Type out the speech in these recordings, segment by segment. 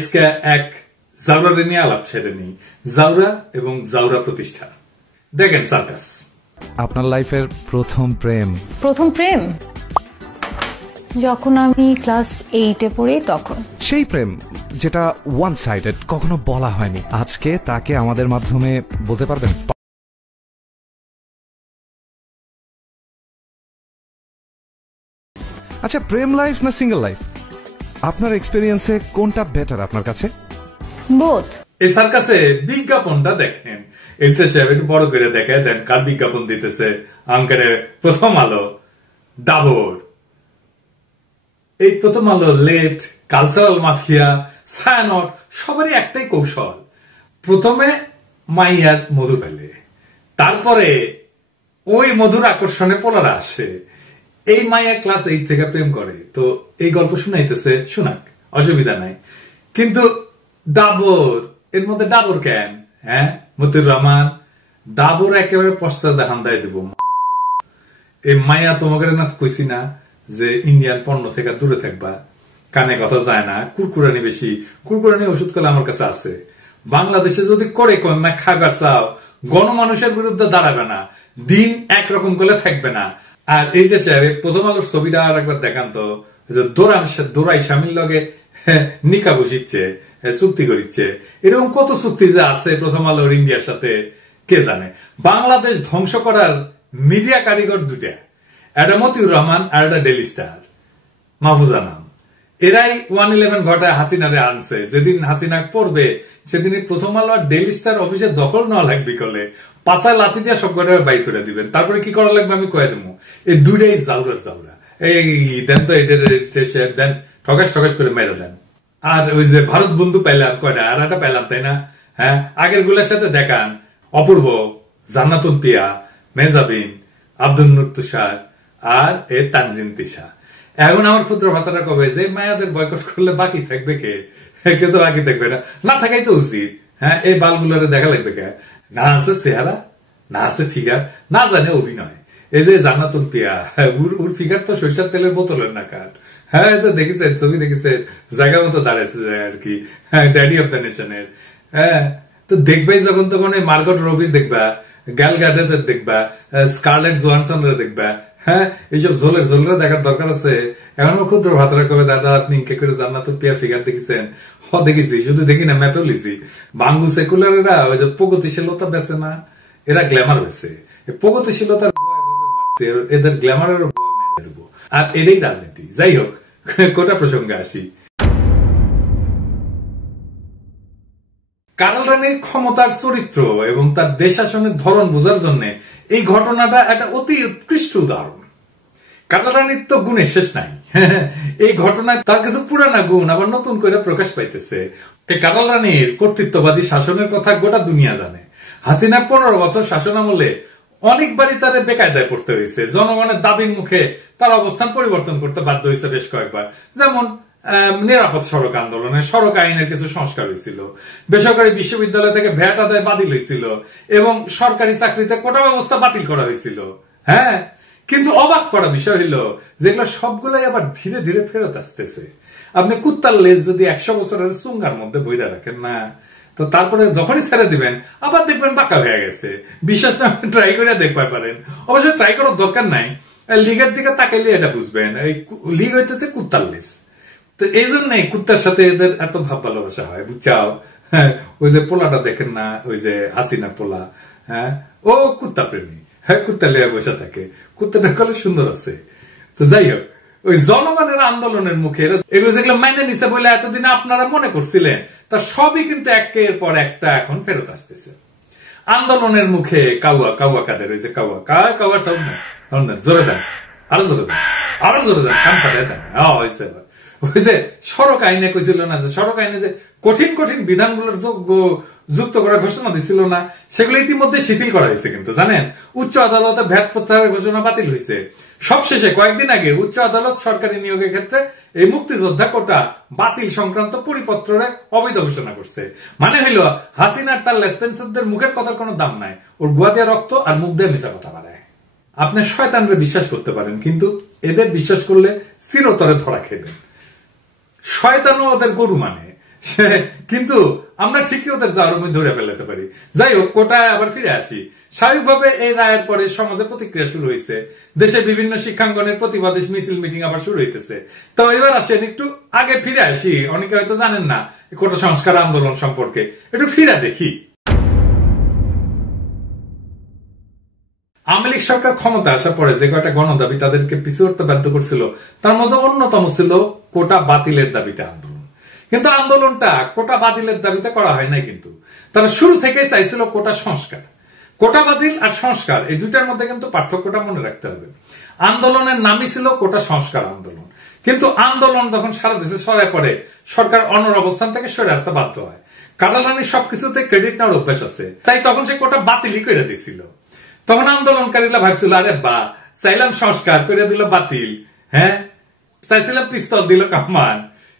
আজকে এক জাউরারে নিয়ে আলাপ সেরে নেই, জাউরা এবং জাউরা প্রতিষ্ঠান। দেখেন সার্কাস, আপনার লাইফের প্রথম প্রেম? প্রথম প্রেম যখন আমি ক্লাস 8-এ পড়ি তখন। সেই প্রেম যেটা ওয়ান সাইডেড, কখনো বলা হয়নি, আজকে তাকে আমাদের মাধ্যমে বলতে পারবেন? আচ্ছা, প্রেম লাইফ না সিঙ্গেল লাইফ, আপনার এক্সপেরিয়েন্সে কোনটা বেটার আপনার কাছে? বোথ। এই সার্কাসে বিজ্ঞাপনটা দেখেন, এটা সাহেব একটু বড় করে দেখে দেন কার বিজ্ঞাপন দিতেছে। আঙ্কারে প্রথম আলো, ডাবর, এই প্রথম আলো, লেট, কালচারাল মাফিয়া, ছায়ানট, সবারই একটাই কৌশল। প্রথমে মাইয়ার মধু ফেলে, তারপরে ওই মধুর আকর্ষণে পোলারা আসে। এই মাইয়া ক্লাস 8 থেকে প্রেম করে, তো এই গল্প শুনাইতেছে, শোনাক, অসুবিধা নাই। কিন্তু ডাবর, এর মধ্যে ডাবর কেন? হ্যাঁ, মতিউর রহমান, ডাবর একেবারে পশ্চাৎ হান্দায় দিব। এই মাইয়া তোমাকে না কইছি না যে ইন্ডিয়ান পণ্য থেকে দূরে থাকবা, কানে কথা যায় না, কুরকুরানি বেশি, কুরকুরানি ওষুধ কলে আমার কাছে আছে। বাংলাদেশে যদি করে কন্যা খাবার চাও, গণমানুষের বিরুদ্ধে দাঁড়াবে না, দিন একরকম করলে থাকবে না। আর এইটা সাহেব প্রথম আলোর ছবিটা আর একবার দেখান তো, দোরাই স্বামীর লগে নিকা বসিচ্ছে, চুক্তি করিচ্ছে। এরকম কত চুক্তি যে আছে প্রথম আলোর ইন্ডিয়ার সাথে কে জানে। বাংলাদেশ ধ্বংস করার মিডিয়া কারিগর দুটা, একটা মতিউর রহমান আর একটা ডেলি স্টার মাহফুজা নাম। এরাই 111 ঘটায় হাসিনারে আনছে। যেদিন হাসিনা পড়বে সেদিন প্রথম আলো আর ডেলি স্টার অফিসে দখল নেওয়া লাগবে, কলে পাশায় লাথি দিয়ে সব কটা বাই করে দিবেন। তারপরে কি করা লাগবে আমি কয়ে দেবো। এই দুটাই জাউরার জাউরা। এই দেন তো এটা দেন, ঠকাস ঠকাস করে মেরে দেন। আর ওই যে ভারত বন্ধু পাইলাম কয়টা, আর একটা পাইলাম, তাই না? হ্যাঁ, আগের গুলার সাথে দেখান, অপূর্ব, জান্নাতুন পিয়া, মেজাবিন, আব্দুল নূর তুষার আর এ তানজিন তিশা। এখন আমার ক্ষুদ্র ভাতারা কবে যে মায়াদের বয়কট করলে বাকি থাকবে কে? কে তো বাকি থাকবে না, না থাকাই তো উচিত। হ্যাঁ, এই বালগুলোরে দেখা লাগবে কে? না আছে চেহারা, না আছে ফিগার, না জানে অভিনয়। এই যে জান্নাতুল পিয়া, ওর ফিগার তো সরিষার তেলের বোতলের না কার। হ্যাঁ, তো দেখেছেন, ছবি দেখেছেন, জায়গা মতো দাঁড়াইছে আর কি, ড্যাডি অব দ্য নেশনের। হ্যাঁ, তো দেখবাই যখন তখন এই মার্গট রবির দেখবা, গ্যাল গার্ডেনের দেখবা, স্কারলেট জোহানসনের দেখবা। হ্যাঁ, এইসব ঝোলের দেখার দরকার আছে। এখন ক্ষুদ্র ভাতারা কবে, দাদা আপনি কে করে জান্নাতুল পিয়া ফিগার দেখেছেন? দেখেছি, শুধু দেখি না, ম্যাপেও লিছি। বাঙ্গু সেকুলারেরা ওই যে প্রগতিশীলতা বেছে না, এরা গ্ল্যামার বেছে। প্রগতিশীলতার এদের গ্ল্যামারের মেরে দেবো, আর এটাই রাজনীতি। যাই হোক, কোটা প্রসঙ্গে আসি। কার্ল রানির ক্ষমতার চরিত্র এবং তার দেশ শাসনের ধরন বোঝার জন্য এই ঘটনাটা একটা অতি উৎকৃষ্ট উদাহরণ। কার্ল রানির তো গুণের শেষ নাই। এই ঘটনায় তার কিছু পুরানা গুণ আবার নতুন করে প্রকাশ পাইতেছে। এই কার্ল রানির কর্তৃত্ববাদী শাসনের কথা গোটা দুনিয়া জানে। হাসিনার 15 বছর শাসন আমলে অনেকবারই তাদের বেকায়দায় পড়তে হয়েছে। জনগণের দাবির মুখে তার অবস্থান পরিবর্তন করতে বাধ্য হয়েছে বেশ কয়েকবার। যেমন নিরাপদ সড়ক আন্দোলনে সড়ক আইনের কিছু সংস্কার হয়েছিল, বেসরকারি বিশ্ববিদ্যালয় থেকে ভ্যাট আদায় বাতিল হয়েছিল এবং সরকারি চাকরিতে কোটা ব্যবস্থা বাতিল করা হয়েছিল। হ্যাঁ, কিন্তু অবাক করা বিষয় হলো যেগুলো সবগুলাই আবার ধীরে ধীরে ফেরত আসতেছে। আপনি কুত্তার লেজ যদি 100 বছরের চুঙ্গার মধ্যে বইরা রাখেন না, তো তারপরে যখনই ছেড়ে দিবেন আবার দেখবেন বাঁকা হয়ে গেছে। বিশ্বাস না, ট্রাই করে দেখতে পারেন। অবশ্য ট্রাই করার দরকার নাই, লিগের দিকে তাকাইলে এটা বুঝবেন। এই লিগ হইতেছে কুত্তার লেজ। তো এই জন্যই কুত্তার সাথে এদের এত ভাব ভালোবাসা হয়, বুঝছাও? হ্যাঁ, ওই যে পোলাটা দেখেন না, ওই যে হাসিনা পোলা, হ্যাঁ, ও কুত্তা প্রেমী। হ্যাঁ, কুত্তা লেয়া বসে থাকে, কুত্তাটা কলে সুন্দর আছে। তো যাই হোক, ওই জনগণের আন্দোলনের মুখে এগুলো যেগুলো মাইনে নিছে বলে এতদিন আপনারা মনে করছিলেন, তা সবই কিন্তু একের পর একটা এখন ফেরত আসতেছে। আন্দোলনের মুখে কাউয়া কাউয়া কাদের, ওই যে কাউয়া কাউয়ার সাউন্ড জোরে দেন, আরো জোরে দেন, আরো জোরে দেন, কান ফাটাই দেন। হয়েছে। ওই যে সড়ক আইনে কইছিল না, যে সড়ক আইনে যে কঠিন কঠিন বিধানগুলোর যুক্ত করার ঘোষণা দিছিল না, সেগুলো ইতিমধ্যে শিথিল করা হয়েছে। কিন্তু জানেন, উচ্চ আদালতে ভ্যাট প্রত্যাহারের ঘোষণা বাতিল হয়েছে। সবশেষে কয়েকদিন আগে উচ্চ আদালত সরকারি নিয়োগের ক্ষেত্রে এই মুক্তিযোদ্ধা কোটা বাতিল সংক্রান্ত পরিপত্রে অবৈধ ঘোষণা করছে। মানে হইল হাসিনার তার লেসপেন্সারদের মুখের কথার কোনো দাম নাই, ওর গুয়া দিয়ে রক্ত আর মুখ দিয়ে মিশা কথা বাড়ায়। আপনি শয়তানরে বিশ্বাস করতে পারেন, কিন্তু এদের বিশ্বাস করলে চিরতরে ধরা খেবেন। শয়তানও ওদের গরু মানে, কিন্তু আমরা ঠিকই ওদের জারুমি ধরে ফেলতে পারি। যাই হোক, কোটায় আবার ফিরে আসি। স্বাভাবিকভাবে এই রায়ের পরে সমাজে প্রতিক্রিয়া শুরু হয়েছে, দেশে বিভিন্ন শিক্ষাঙ্গনের প্রতিবাদী মিছিল মিটিং আবার শুরু হইতেছে। তো এবার আসেন একটু আগে ফিরে আসি, অনেকে হয়তো জানেন না কোটা সংস্কার আন্দোলন সম্পর্কে, একটু ফিরে দেখি। আওয়ামী লীগ সরকার ক্ষমতা আসার পরে যে কয়টা গণদাবি তাদেরকে পিছু হতে বাধ্য করছিল, তার মধ্যে অন্যতম ছিল কোটা বাতিলের দাবিতে আন্দোলন। কিন্তু আন্দোলনটা কোটা বাতিলের দাবিতে করা হয় নাই, কিন্তু তারা শুরু থেকেই চাইছিল কোটা সংস্কার। কোটা বাতিল আর সংস্কার এই দুইটার মধ্যে কিন্তু পার্থক্যটা মনে রাখতে হবে। আন্দোলনের নামই ছিল কোটা সংস্কার আন্দোলন, কিন্তু আন্দোলন যখন সারা দেশে ছড়ায় পড়ে, সরকার অনর অবস্থান থেকে সরে আসতে বাধ্য হয়। কাটালানির সবকিছুতে ক্রেডিট নেওয়ার অভ্যাস আছে, তাই তখন সে কোটা বাতিলই করে দিছিল। তখন আন্দোলনকারীরা ভাবছিল, আরে বা চাইলাম সংস্কার করে দিল বাতিল, হ্যাঁ চাইছিলাম পিস্তল দিল কামান।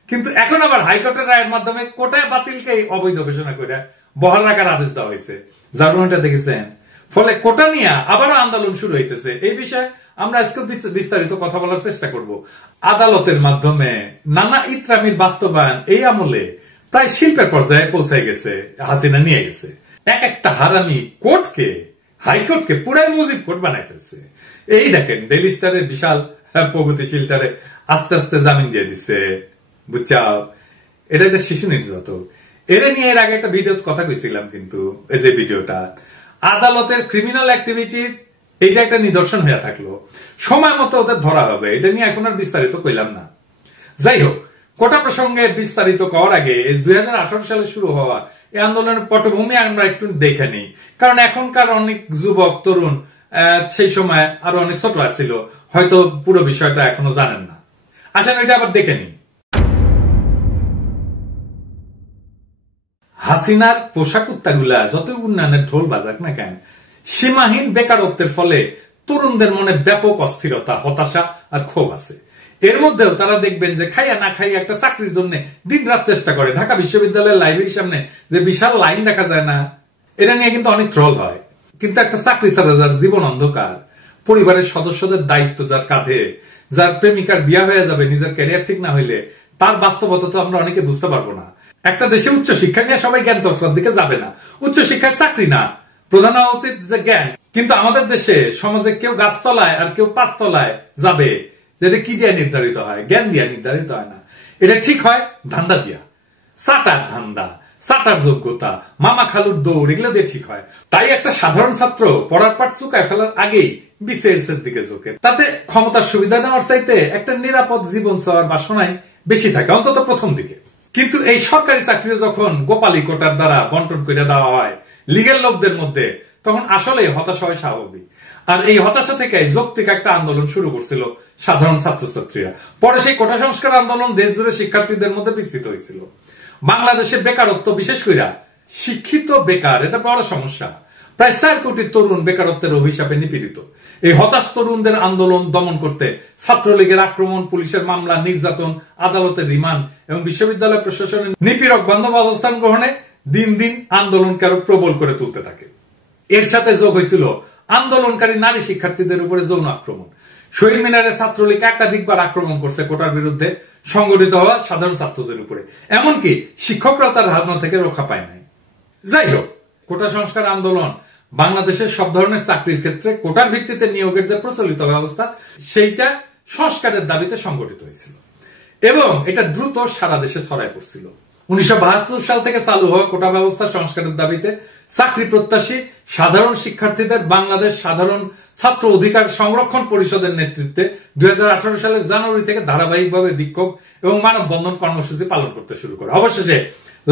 কিন্তু এখন আবার হাইকোর্টের রায়ের মাধ্যমে কোটায় বাতিলকে অবৈধ ঘোষণা করে বহাল রাখার আদেশ দেওয়া হয়েছে। জার্মানিটা দেখেছেন? ফলে কোটা নিয়ে আবারও আন্দোলন শুরু হইতেছে। এই বিষয়ে আমরা আজকে বিস্তারিত কথা বলার চেষ্টা করব। আদালতের মাধ্যমে নানা ইতরামির বাস্তবায়ন এই আমলে প্রায় শিল্পের পর্যায়ে পৌঁছে গেছে, হাসিনা নিয়ে গেছে। এক একটা হারামি কোর্টকে, হাইকোর্টকে পুরাই মুজিব কোর্ট বানাই ফেলছে। এই দেখেন, ডেইলি স্টারের বিশাল প্রগতিশীলটারে আস্তে আস্তে জামিন দিয়ে দিচ্ছে, বুঝছাও? এটা একটা শিশু নির্যাতন। এরা নিয়ে এর আগে একটা ভিডিওতে কথা কইছিলাম, কিন্তু এই যে ভিডিওটা আদালতের ক্রিমিনাল অ্যাক্টিভিটির এইটা একটা নিদর্শন হয়ে থাকলো। সময় মতো ওদের ধরা হবে, এটা নিয়ে এখন আর বিস্তারিত কইলাম না। যাই হোক, কোটা প্রসঙ্গে বিস্তারিত করার আগে 2018 সালে শুরু হওয়া এই আন্দোলনের পটভূমি আমরা একটু দেখে নিই, কারণ এখনকার অনেক যুবক তরুণ সেই সময় আরো অনেক ছোট ছিল, হয়তো পুরো বিষয়টা এখনো জানেন না। আসেন এটা আবার দেখে নিই। হাসিনার পোশাক উত্তাগুলা যত উন্নয়নের ঢোল বাজাক না কেন, সীমাহীন বেকারত্বের ফলে তরুণদের মনে ব্যাপক অস্থিরতা, হতাশা আর ক্ষোভ আছে। এর মধ্যেও তারা দেখবেন যে খাইয়া না খাইয়া একটা চাকরির জন্য দিন রাত চেষ্টা করে। ঢাকা বিশ্ববিদ্যালয়ের লাইব্রেরির সামনে যে বিশাল লাইন দেখা যায় না, এটা নিয়ে কিন্তু অনেক ট্রল হয়। কিন্তু একটা চাকরি ছাড়া যার জীবন অন্ধকার, পরিবারের সদস্যদের দায়িত্ব যার কাঁধে, যার প্রেমিকার বিয়া হয়ে যাবে নিজের ক্যারিয়ার ঠিক না হইলে, তার বাস্তবতা তো আমরা অনেকে বুঝতে পারবো না। একটা দেশে উচ্চ শিক্ষা নিয়ে সবাই জ্ঞান চর্চার দিকে যাবে না। উচ্চ শিক্ষায় চাকরি না, প্রধান হওয়া উচিত যে জ্ঞান। কিন্তু আমাদের দেশে সমাজে কেউ গাছতলায় আর কেউ পাঁচতলায় যাবে, যেটা কি দিয়ে নির্ধারিত হয়? জ্ঞান দিয়ে নির্ধারিত হয় না। এটা ঠিক হয় ধান্দা দিয়া, চাটার ধান্দা, চাটার যোগ্যতা, মামা খালুর দৌড়, এগুলো দিয়ে ঠিক হয়। তাই একটা সাধারণ ছাত্র পড়ার পাঠ চুকায় ফেলার আগেই বিসিএস এর দিকে ঝোঁকে। তাতে ক্ষমতার সুবিধা নেওয়ার চাইতে একটা নিরাপদ জীবন চাওয়ার বাসনাই বেশি থাকে, অন্তত প্রথম দিকে। কিন্তু এই সরকারি চাকরি যখন গোপালী কোটার দ্বারা বন্টন করে দেওয়া হয় লিগেল লোকদের মধ্যে, তখন আসলে হতাশা হয় স্বাভাবিক। আর এই হতাশা থেকে যৌক্তিক একটা আন্দোলন শুরু করছিল সাধারণ ছাত্রছাত্রীরা। পরে সেই কোটা সংস্কার আন্দোলন দেশ জুড়ে শিক্ষার্থীদের মধ্যে বিস্তৃত হয়েছিল। বাংলাদেশের বেকারত্ব, বিশেষ করে শিক্ষিত বেকার, এটা বড় সমস্যা। প্রায় 4 কোটি তরুণ বেকারত্বের অভিশাপে নিপীড়িত। এই হতাশ তরুণদের আন্দোলন দমন করতে ছাত্রলীগের আক্রমণ, পুলিশের মামলা, নির্যাতন, আদালতের রিমান্ড এবং বিশ্ববিদ্যালয় প্রশাসনের নিপীড়ক বান্ধব অবস্থান গ্রহণে দিন দিন আন্দোলনকে আরো প্রবল করে তুলতে থাকে। এর সাথে যোগ হয়েছিল আন্দোলনকারী নারী শিক্ষার্থীদের উপরে যৌন আক্রমণ। শহীদ মিনারে ছাত্রলীগ একাধিকবার আক্রমণ করছে কোটার বিরুদ্ধে সংগঠিত হওয়া সাধারণ ছাত্রদের উপরে, এমনকি শিক্ষকরা তার হামলা থেকে রক্ষা পায় নাই। যাই হোক, কোটা সংস্কার আন্দোলন বাংলাদেশের সব ধরনের চাকরির ক্ষেত্রে কোটার ভিত্তিতে নিয়োগের যে প্রচলিত ব্যবস্থা, সেইটা সংস্কারের দাবিতে সংগঠিত হয়েছিল এবং এটা দ্রুত সারা দেশে ছড়ায় পড়ছিল। 1972 সাল থেকে চালু হওয়া কোটা ব্যবস্থা সংস্কারের দাবিতে চাকরি প্রত্যাশী সাধারণ শিক্ষার্থীদের বাংলাদেশ সাধারণ ছাত্র অধিকার সংরক্ষণ পরিষদের নেতৃত্বে 2018 সালের জানুয়ারি থেকে ধারাবাহিকভাবে বিক্ষোভ এবং মানববন্ধন কর্মসূচি পালন করতে শুরু করে। অবশেষে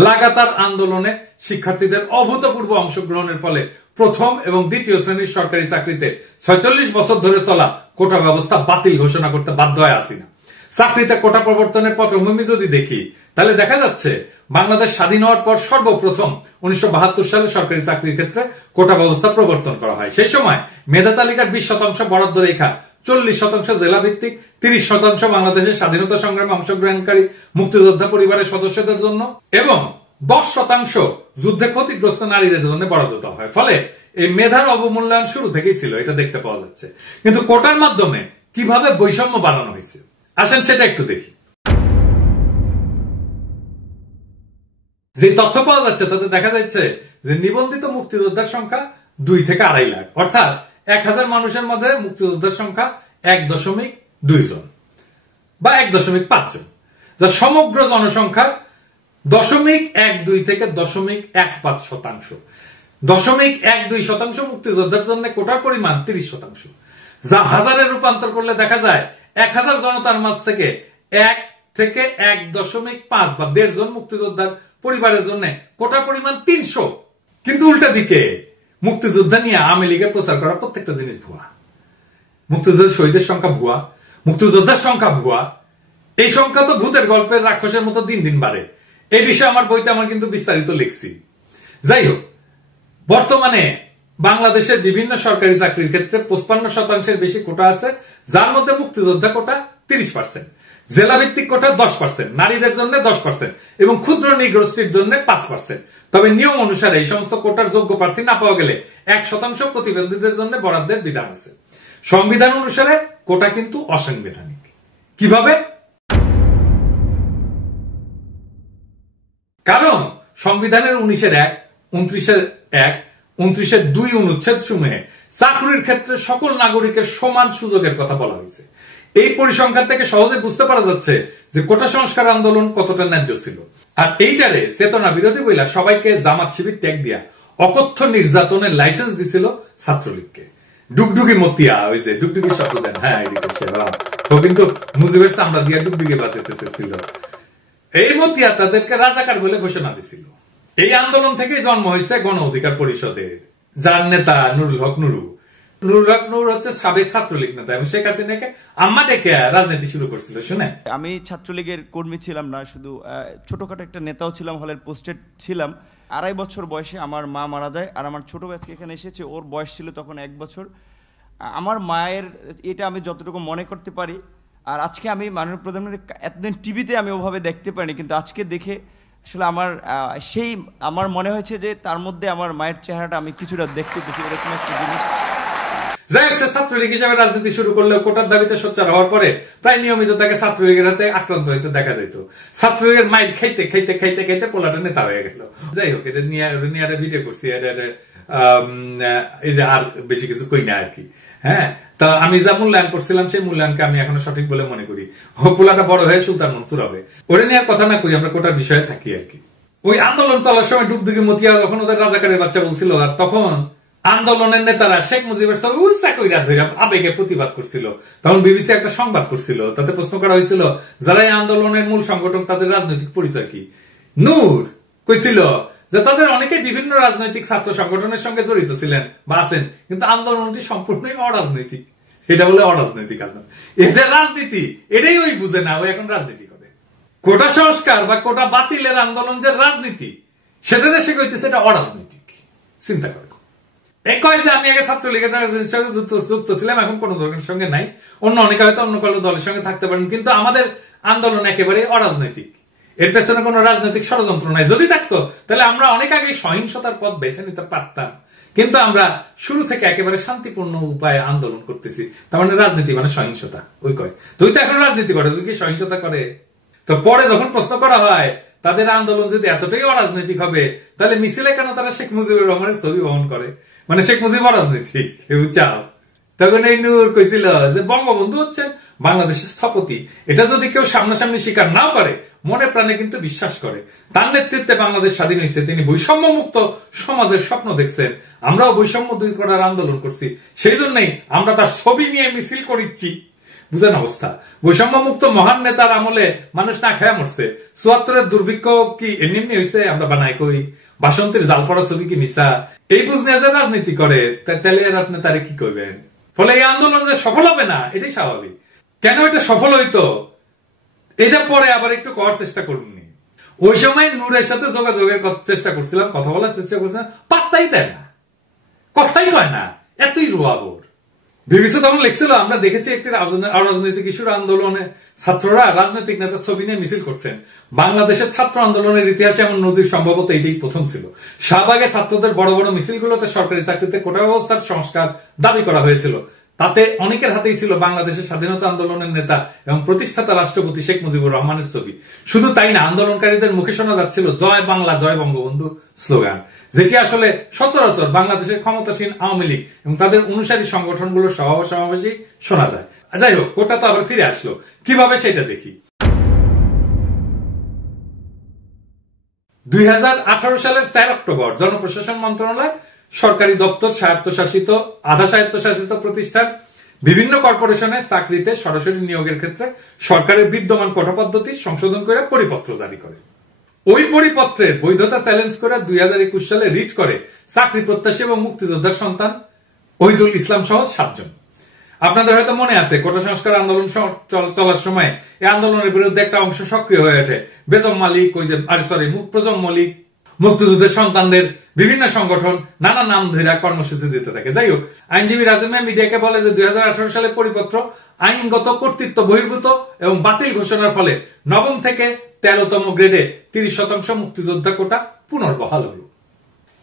লাগাতার আন্দোলনে শিক্ষার্থীদের অভূতপূর্ব অংশগ্রহণের ফলে প্রথম এবং দ্বিতীয় শ্রেণীর সরকারি চাকরিতে 46 বছর ধরে চলা কোটা ব্যবস্থা বাতিল ঘোষণা করতে বাধ্য হয় হাসিনা। চাকরিতে কোটা প্রবর্তনের পটভূমি যদি দেখি, তাহলে দেখা যাচ্ছে বাংলাদেশ স্বাধীন হওয়ার পর সর্বপ্রথম 1972 সালে সরকারি চাকরির ক্ষেত্রে কোটা ব্যবস্থা প্রবর্তন করা হয়। সেই সময় মেধা তালিকার 20% বরাদ্দ রেখা 40% জেলা ভিত্তিক, 30% বাংলাদেশের স্বাধীনতা সংগ্রামে অংশগ্রহণকারী মুক্তিযোদ্ধা পরিবারের সদস্যদের জন্য এবং 10% যুদ্ধে ক্ষতিগ্রস্ত নারীদের জন্য বরাদ্দ দেওয়া হয়। ফলে এই মেধার অবমূল্যায়ন শুরু থেকেই ছিল, এটা দেখতে পাওয়া যাচ্ছে। কিন্তু কোটার মাধ্যমে কিভাবে বৈষম্য বাড়ানো হয়েছে, আসেন সেটা একটু দেখি। যে তথ্য পাওয়া যাচ্ছে তাতে দেখা যাচ্ছে যে নিবন্ধিত মুক্তিযোদ্ধার সংখ্যা 2 থেকে 2.5 লাখ, অর্থাৎ 1000 মানুষের মধ্যে মুক্তিযোদ্ধার সংখ্যা 1.2 জন বা 1.5 জন, যা সমগ্র জনসংখ্যার 0.12 থেকে 0.15%। 0.12% মুক্তিযোদ্ধার জন্য কোটার পরিমাণ 30%, যা হাজারে রূপান্তর করলে দেখা যায় 1000 জনতার মাঝ থেকে 1 থেকে 1.5 বা 1.5 জন মুক্তিযোদ্ধার পরিবারের জন্য কোটার পরিমাণ 300। কিন্তু উল্টা দিকে মুক্তিযোদ্ধা নিয়ে আওয়ামী লীগের প্রচার করা প্রত্যেকটা জিনিস ভুয়া। মুক্তিযোদ্ধার শহীদের সংখ্যা ভুয়া, মুক্তিযোদ্ধার সংখ্যা ভুয়া। এই সংখ্যা তো ভূতের গল্পের রাক্ষসের মতো দিন দিন বাড়ে। এই বিষয়ে আমার বইতে আমার কিন্তু বিস্তারিত লিখছি। যাই হোক, বর্তমানে বাংলাদেশের বিভিন্ন সরকারি চাকরির ক্ষেত্রে 55% বেশি কোটা আছে, যার মধ্যে মুক্তিযোদ্ধা কোটা 30%, জেলা ভিত্তিক কোটা 10%, নারীদের জন্য 10% এবং ক্ষুদ্র নিগোষ্ঠীর জন্য 5%। তবে নিয়ম অনুসারে এই সমস্ত কোটার যোগ্য প্রার্থী না পাওয়া গেলে 1% প্রতিবন্ধীদের জন্য বরাদ্দের বিধান আছে। সংবিধান অনুসারে কোটা কিন্তু অসাংবিধানিক। কিভাবে? কারণ সংবিধানের 19-1, 29-1, 29-2 অনুচ্ছেদ সমূহে চাকরির ক্ষেত্রে সকল নাগরিকের সমান সুযোগের কথা বলা হয়েছে। এই পরিসংখ্যান থেকে সহজে বুঝতে পারা যাচ্ছে যে কোটা সংস্কার আন্দোলন কতটা ন্যায্য ছিল। আর এইটারে চেতনা বিরোধী বইলা সবাইকে জামাত শিবির ট্যাগ দিয়া অকথ্য নির্যাতনের লাইসেন্স দিছিল ছাত্রলীগকে। ডুগডুগি মতিয়া, ওই যে ডুগডুগি শব্দ দেন, হ্যাঁ ও কিন্তু মুজিবের চামড়া দিয়া ডুগডুগি বাঁচাতে ছিল। এই মতিয়া তাদেরকে রাজাকার বলে ঘোষণা দিছিল। এই আন্দোলন থেকেই জন্ম হয়েছে গণ অধিকার পরিষদের, যার নেতা নুরুল হক নুরু। নুরুল হক নুরু হচ্ছে সাবেক ছাত্রলীগ নেতা এবং শেখ হাসিনাকে আম্মা ডেকে রাজনীতি শুরু করছিল। শুনে, আমি ছাত্রলীগের কর্মী ছিলাম না, শুধু ছোটখাটো একটা নেতাও ছিলাম, হলের পোস্টেড ছিলাম। 2.5 বছর বয়সে আমার মা মারা যায়, আর আমার ছোট ভাইকে এখানে এসেছে, ওর বয়স ছিল তখন 1 বছর। আমার মায়ের এটা আমি যতটুকু মনে করতে পারি। আর আজকে আমি মাননীয় প্রধানমন্ত্রী এতদিন টিভিতে আমি ওভাবে দেখতে পারিনি, কিন্তু আজকে দেখে আসলে আমার মনে হয়েছে যে তার মধ্যে আমার মায়ের চেহারাটা আমি কিছুটা দেখতে পেয়েছি, এরকম একটা জিনিস। যাই হোক, সে ছাত্রলীগ হিসেবে রাজনীতি শুরু করলেও কোটার দাবিতে সোচ্চার হওয়ার পরে প্রায় নিয়মিত তাকে ছাত্রলীগের হাতে আক্রান্ত হইতে দেখা যেত। ছাত্রলীগের মাইল খাইতে খাইতে খাইতে খাইতে পোলাটা নেতা হয়ে গেল। যাই হোক, এটা নিয়ে ভিডিও করছি, আর বেশি কিছু কই না আর কি। হ্যাঁ, তা আমি যা মূল্যায়ন করছিলাম সেই মূল্যায়নকে আমি এখনো সঠিক বলে মনে করি। পোলাটা বড় হয়ে সুলতান মনসুর হবে। ওরে নিয়ে কথা না কই, আমরা কোটার বিষয়ে থাকি আর কি। ওই আন্দোলন চলার সময় ডুগডুগি মতিয়া যখন ওদের রাজাকারের বাচ্চা বলছিল, আর তখন আন্দোলনের নেতারা শেখ মুজিবের ছবি উচ্চা কইরা ধইরা আবেগে প্রতিবাদ করছিল। তখন বিবিসি একটা সংবাদ করছিল, তাতে প্রশ্ন করা হয়েছিল যারা এই আন্দোলনের মূল সংগঠক তাদের রাজনৈতিক পরিচয় কি। নূর কইছিল যে তাদের অনেকে বিভিন্ন রাজনৈতিক ছাত্র সংগঠনের সঙ্গে জড়িত ছিলেন বা আছেন, কিন্তু আন্দোলনটি সম্পূর্ণই অরাজনৈতিক। এটা বলে অরাজনৈতিক আন্দোলন, এটা রাজনীতি, এটাই ওই বুঝে না, ওই এখন রাজনীতি করে। কোটা সংস্কার বা কোটা বাতিলের আন্দোলন যে রাজনীতি, সেটা সে কইতেছে এটা অরাজনৈতিক। চিন্তা করে কয় যে আমি আগে ছাত্রলীগের রাজনীতির সঙ্গে যুক্ত ছিলাম, এখন কোন দলের সঙ্গে নাই। অন্য অনেকে হয়তো অন্য কোনো দলের সঙ্গে থাকতে পারেন, কিন্তু আমাদের আন্দোলন একেবারে অরাজনৈতিক। এর পেছনে কোন রাজনৈতিক ষড়যন্ত্র নাই। যদি থাকতো তাহলে আমরা অনেক আগে সহিংসতার পথ বেছে নিতে পারতাম, কিন্তু আমরা শুরু থেকে একেবারে শান্তিপূর্ণ উপায়ে আন্দোলন করতেছি। তার মানে রাজনীতি মানে সহিংসতা। ওই কয় তুই তো এখন রাজনীতি করে, তুই কি সহিংসতা করে? তো পরে যখন প্রশ্ন করা হয় তাদের আন্দোলন যদি এতটাই অরাজনৈতিক হবে, তাহলে মিছিলে কেন তারা শেখ মুজিবুর রহমানের ছবি বহন করে? মানে শেখ মুজিব অরাজনৈতিক চাও? তখন এই নূর কইছিল যে বঙ্গবন্ধু হচ্ছেন বাংলাদেশের স্থপতি। এটা যদি কেউ সামনাসামনি স্বীকার নাও করে, মনে প্রাণে কিন্তু বিশ্বাস করে। তার নেতৃত্বে বাংলাদেশ স্বাধীন হয়েছে। তিনি বৈষম্য মুক্ত সমাজের স্বপ্ন দেখছেন। আমরাও বৈষম্য দূর করার আন্দোলন করছি, সেই জন্যই আমরা তার ছবি নিয়ে মিছিল করিচ্ছি। বুঝেন অবস্থা? বৈষম্য মুক্ত মহান নেতার আমলে মানুষ না খেয়া মরছে। 74-এর দুর্ভিক্ষ কি এমনি হয়েছে? আমরা বানাই কই। বাসন্তীর জাল পড়া ছবি কি মিশা? এই বুঝ নিয়ে যে রাজনীতি করে, তাহলে আপনি তারে কি করবেন? ফলে এই আন্দোলন যে সফল হবে না, এটাই স্বাভাবিক। কেন এটা সফল হইতো এটা পরে আবার একটু করার চেষ্টা করুন। ওই সময় নূরের সাথে যোগাযোগের চেষ্টা করছিলাম, কথা বলার চেষ্টা করছিলাম, পাত্তাই দেয় না, কথাই কয় না, এতই রুয়াবর। বিবিসি তখন লিখছিল, আমরা দেখেছি একটি অরাজনৈতিক ইস্যুর আন্দোলনে ছাত্ররা রাজনৈতিক নেতার ছবি নিয়ে মিছিল করছেন। বাংলাদেশের ছাত্র আন্দোলনের ইতিহাসে এমন নজির সম্ভবত এটাই প্রথম ছিল। শাহবাগে ছাত্রদের বড় বড় মিছিলগুলোতে সরকারি চাকরিতে কোটা ব্যবস্থার সংস্কার দাবি করা হয়েছিল। তাতে অনেকের হাতেই ছিল বাংলাদেশের স্বাধীনতা আন্দোলনের নেতা এবং প্রতিষ্ঠাতা রাষ্ট্রপতি শেখ মুজিবুর রহমানের ছবি। শুধু তাই না, আন্দোলনকারীদের মুখে শোনা যাচ্ছিল জয় বাংলা জয় বঙ্গবন্ধু স্লোগান, যেটি আসলে সচরাচর বাংলাদেশের ক্ষমতাসীন আওয়ামী লীগ এবং তাদের অনুসারী সংগঠনগুলোর সমাবেশে শোনা যায়। যাই হোক, কোটা তো আবার ফিরে আসলো, কিভাবে সেটা দেখি। 2018 সালের 4 অক্টোবর জনপ্রশাসন মন্ত্রণালয় সরকারি দপ্তর, স্বায়ত্তশাসিত, আধা স্বায়ত্তশাসিত প্রতিষ্ঠান, বিভিন্ন কর্পোরেশনে চাকরিতে সরাসরি নিয়োগের ক্ষেত্রে সরকারের বিদ্যমান কোটা পদ্ধতি সংশোধন করে পরিপত্র জারি করে। ওই পরিপত্রের বৈধতা চ্যালেঞ্জ করে 2021 সালে রিট করে চাকরি প্রত্যাশী এবং মুক্তিযোদ্ধার সন্তান ওহিদুল ইসলাম সহ 7 জন। আপনাদের হয়তো মনে আছে, কোটা সংস্কার আন্দোলন চলার সময় এই আন্দোলনের বিরুদ্ধে একটা অংশ সক্রিয় হয়ে ওঠে। বেগম মালিক, প্রজম মল্লিক, মুক্তিযুদ্ধের সন্তানদের বিভিন্ন সংগঠন নানা নাম ধরে কর্মসূচি দিতে থাকে। যাই হোক, আইনজীবী রাজেমা মিডিয়াকে বলে যে 2018 সালে পরিপত্র আইনগত কর্তৃত্ব বহির্ভূত এবং বাতিল ঘোষণার ফলে 9ম থেকে 13তম গ্রেডে 30% মুক্তিযোদ্ধা কোটা পুনর্বহাল হল।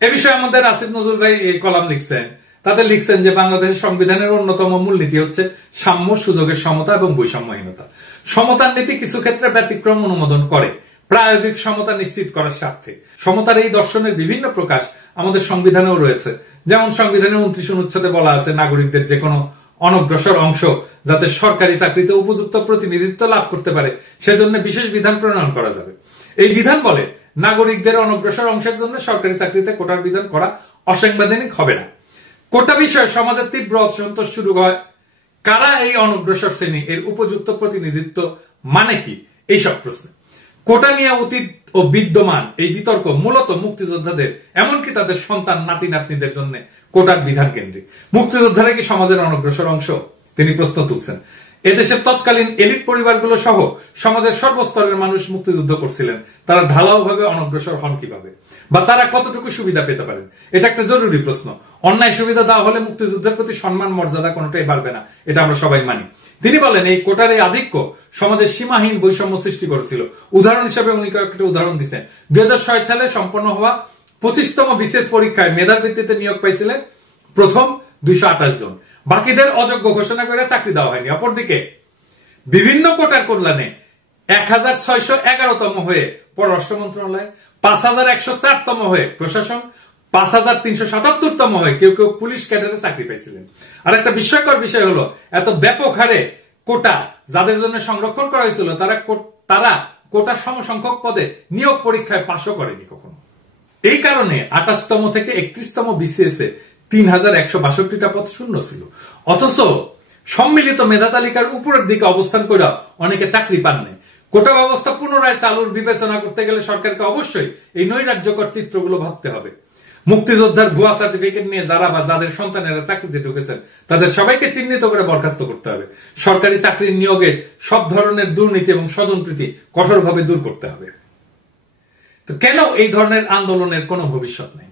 এ বিষয়ে আমাদের আসিফ নজরুল ভাই এই কলাম লিখছেন। তাদের লিখছেন যে বাংলাদেশের সংবিধানের অন্যতম মূলনীতি হচ্ছে সাম্য, সুযোগের সমতা এবং বৈষম্যহীনতা। সমতার নীতি কিছু ক্ষেত্রে ব্যতিক্রম অনুমোদন করে প্রায়োগিক সমতা নিশ্চিত করার স্বার্থে। সমতার এই দর্শনের বিভিন্ন প্রকাশ আমাদের সংবিধানেও রয়েছে। যেমন সংবিধানের 29 অনুচ্ছেদে বলা আছে, নাগরিকদের যে কোনো অনগ্রসর অংশ যাতে সরকারি চাকরিতে উপযুক্ত প্রতিনিধিত্ব লাভ করতে পারে সেজন্য বিশেষ বিধান প্রণয়ন করা যাবে। এই বিধান বলে নাগরিকদের অনগ্রসর অংশের জন্য সরকারি চাকরিতে কোটার বিধান করা অসাংবিধানিক হবে না। কোটা বিষয়ে সমাজের তীব্র অসন্তোষ শুরু হয়। কারা এই অনগ্রসর শ্রেণী, এর উপযুক্ত প্রতিনিধিত্ব মানে কি, এইসব প্রশ্ন। কোটা নিয়ে অতীত ও বিদ্যমান এই বিতর্ক মূলত মুক্তিযোদ্ধাদের, এমনকি তাদের সন্তান নাতি নাতনিদের জন্য কোটার বিধান কেন্দ্রিক। মুক্তিযোদ্ধারা কি সমাজের অনগ্রসর অংশ? তিনি প্রশ্ন তুলছেন। এদেশের তৎকালীন এলিট পরিবারগুলো সহ সমাজের সর্বস্তরের মানুষ মুক্তিযুদ্ধ করছিলেন, তারা ঢালাওভাবে অনগ্রসর হন কিভাবে, বা তারা কতটুকু সুবিধা পেতে পারেন? এটা একটা জরুরি প্রশ্ন। অন্যায় সুবিধা দেওয়া হলে মুক্তিযুদ্ধের প্রতি সম্মান মর্যাদা কোনোটাই বাড়বে না, এটা আমরা সবাই মানি। তিনি বলেন এই কোটার এই আধিক্য সমাজের সীমাহীন বৈষম্য সৃষ্টি করেছিল। উদাহরণ হিসেবে উনি কয়েকটা উদাহরণ দিচ্ছেন। 2006 সালে সম্পন্ন হওয়া 25তম বিশেষ পরীক্ষায় মেধার ভিত্তিতে নিয়োগ পাইছিলেন প্রথম 228 জন, বাকিদের অযোগ্য ঘোষণা করে চাকরি দেওয়া হয়নি। অপরদিকে বিভিন্ন কোটার কল্যাণে 1611তম হয়ে পররাষ্ট্র মন্ত্রণালয়, 5104তম হয়ে প্রশাসন, 5377তম হয়ে কেউ কেউ পুলিশ ক্যাডারে চাকরি পাইছিলেন। আর একটা বিস্ময়কর বিষয় হলো, এত ব্যাপক হারে কোটা যাদের জন্য সংরক্ষণ করা হয়েছিল তারা কোটার সমসংখ্যক পদে নিয়োগ পরীক্ষায় পাশও করেনি কখনো। এই কারণে 28তম থেকে 31তম বিসিএস এ 3162টা পদ শূন্য ছিল। অথচ সম্মিলিত মেধা তালিকার উপরের দিকে অবস্থান করে অনেকে চাকরি পাননি। কোটা ব্যবস্থা পুনরায় চালুর বিবেচনা করতে গেলে সরকারকে অবশ্যই এই নৈরাজ্যকর চিত্রগুলো ভাবতে হবে। মুক্তিযোদ্ধার ভুয়া সার্টিফিকেট নিয়ে যারা বা যাদের সন্তানেরা চাকরিতে ঢুকেছেন তাদের সবাইকে চিহ্নিত করে বরখাস্ত করতে হবে। সরকারি চাকরির নিয়োগে সব ধরনের দুর্নীতি এবং স্বজনপ্রীতি কঠোরভাবে দূর করতে হবে। তো কেন এই ধরনের আন্দোলনের কোনো ভবিষ্যৎ নেই?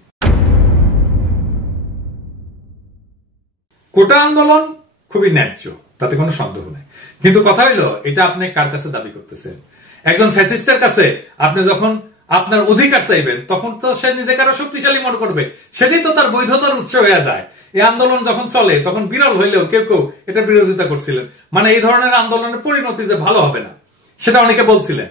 কোটা আন্দোলন খুবই ন্যায্য, তাতে কোনো সন্দেহ নেই। কিন্তু কথা হইলো, এটা আপনি কার কাছে দাবি করতেছেন? একজন ফ্যাসিস্টের কাছে আপনি যখন আপনার অধিকার চাইবেন তখন তো সে নিজেকে আরো শক্তিশালী মনে করবে, সেটাই তো তার বৈধতার উৎস হয়ে যায়। এই আন্দোলন যখন চলে তখন বিরল হইলেও কেউ কেউ এটা বিরোধিতা করছিলেন, মানে এই ধরনের আন্দোলনের পরিণতি যে ভালো হবে না সেটা অনেকে বলছিলেন।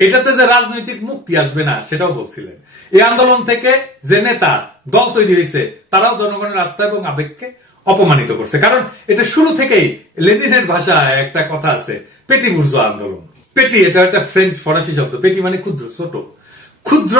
এটাতে যে রাজনৈতিক মুক্তি আসবে না সেটাও বলছিলেন। এই আন্দোলন থেকে যে নেতা দল তৈরি হয়েছে তারাও জনগণের আস্থা এবং আবেগকে অপমানিত করছে। কারণ এটা শুরু থেকেই লেনিনের ভাষায় একটা কথা আছে, পেটি বুর্জোয়া আন্দোলন। পেটি এটা একটা ফ্রেঞ্চ ফরাসি শব্দ। পেটি মানে ক্ষুদ্র, ছোট, ক্ষুদ্র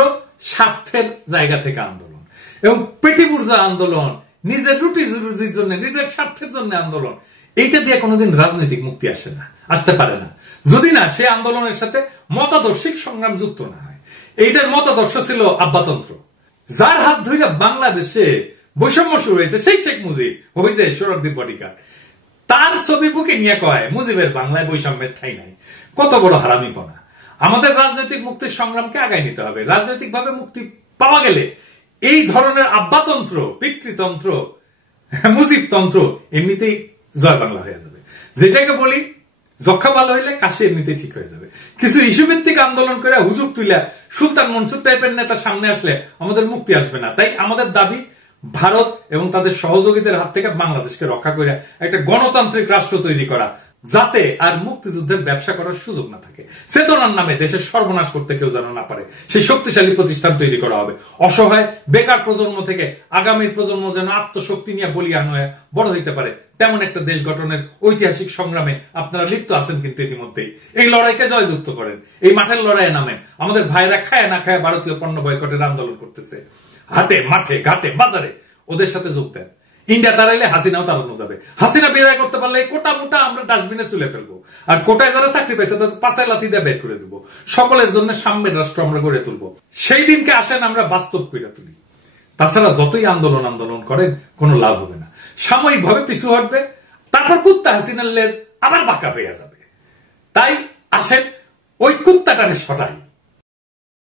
স্বার্থের জায়গা থেকে আন্দোলন। এবং পেটি বুর্জোয়া আন্দোলন নিজের রুটি রুজির জন্য, নিজের স্বার্থের জন্য আন্দোলন। এইটা দিয়ে কোনোদিন রাজনৈতিক মুক্তি আসে না, আসতে পারে না, যদি না সে আন্দোলনের সাথে মতাদর্শিক সংগ্রাম যুক্ত না হয়। এইটার মতাদর্শ ছিল আব্বাতন্ত্র। যার হাত ধরে বাংলাদেশে বৈষম্য শুরু হয়েছে সেই শেখ মুজিব, ওই যে সোহরাওয়ার্দীর বডিগার্ড, তার ছবি বুকে নিয়ে কয় মুজিবের বাংলায় বৈষম্যের ঠাঁই নাই। কত বড় হারামিপনা! আমাদের রাজনৈতিক মুক্তির সংগ্রামকে আগায় নিতে হবে। রাজনৈতিক ভাবে মুক্তি পাওয়া গেলে এই ধরনের আব্বাতন্ত্র, পিতৃতন্ত্র, মুজিবতন্ত্র এমনিতেই জয় বাংলা হয়ে যাবে। যেটাকে বলি যক্ষা ভালো হইলে কাশি এমনিতেই ঠিক হয়ে যাবে। কিছু ইস্যু ভিত্তিক আন্দোলন করে হুজুর তুইলা সুলতান মনসুর টাইপের নেতা সামনে আসলে আমাদের মুক্তি আসবে না। তাই আমাদের দাবি ভারত এবং তাদের সহযোগীদের হাত থেকে বাংলাদেশকে রক্ষা করে একটা গণতান্ত্রিক রাষ্ট্র তৈরি করা, যাতে আর মুক্তিযুদ্ধের ব্যবসা করার সুযোগ না থাকে। চেতনার নামে দেশের সর্বনাশ করতে কেউ যেন না পারে, সেই শক্তিশালী প্রতিষ্ঠান তৈরি করা হবে। অসহায় বেকার প্রজন্ম থেকে আগামীর প্রজন্ম যেন আত্মশক্তি নিয়ে বলিয়ান হয়ে বড় হইতে পারে, তেমন একটা দেশ গঠনের ঐতিহাসিক সংগ্রামে আপনারা লিপ্ত আছেন। কিন্তু ইতিমধ্যেই এই লড়াইকে জয়যুক্ত করেন, এই মাঠের লড়াইয়ে নামেন। আমাদের ভাইরা খায় না খায় ভারতীয় পণ্য বয়কটের আন্দোলন করতেছে, হাটে মাঠে ঘাটে বাজারে ওদের সাথে যোগ দেন। ইন্ডিয়া তাড়াইলে হাসিনাও তাড়ানো যাবে। হাসিনা বিদায় করতে পারলে কোটা মোটা আমরা ডাস্টবিনে চুলে ফেলবো, আর কোটায় যারা চাকরি পাইছে তাদের পাশায় লাথি দিয়ে বের করে দেবো। সকলের জন্য সাম্যের রাষ্ট্র আমরা গড়ে তুলবো। সেই দিনকে আসেন আমরা বাস্তব করে তুলি। তাছাড়া যতই আন্দোলন করেন কোনো লাভ হবে না, সাময়িক ভাবে পিছু হটবে, তারপর কুত্তা হাসিনার লেজ আবার বাঁকা হয়ে যাবে। তাই আসেন ওই কুত্তাটারে সটাই।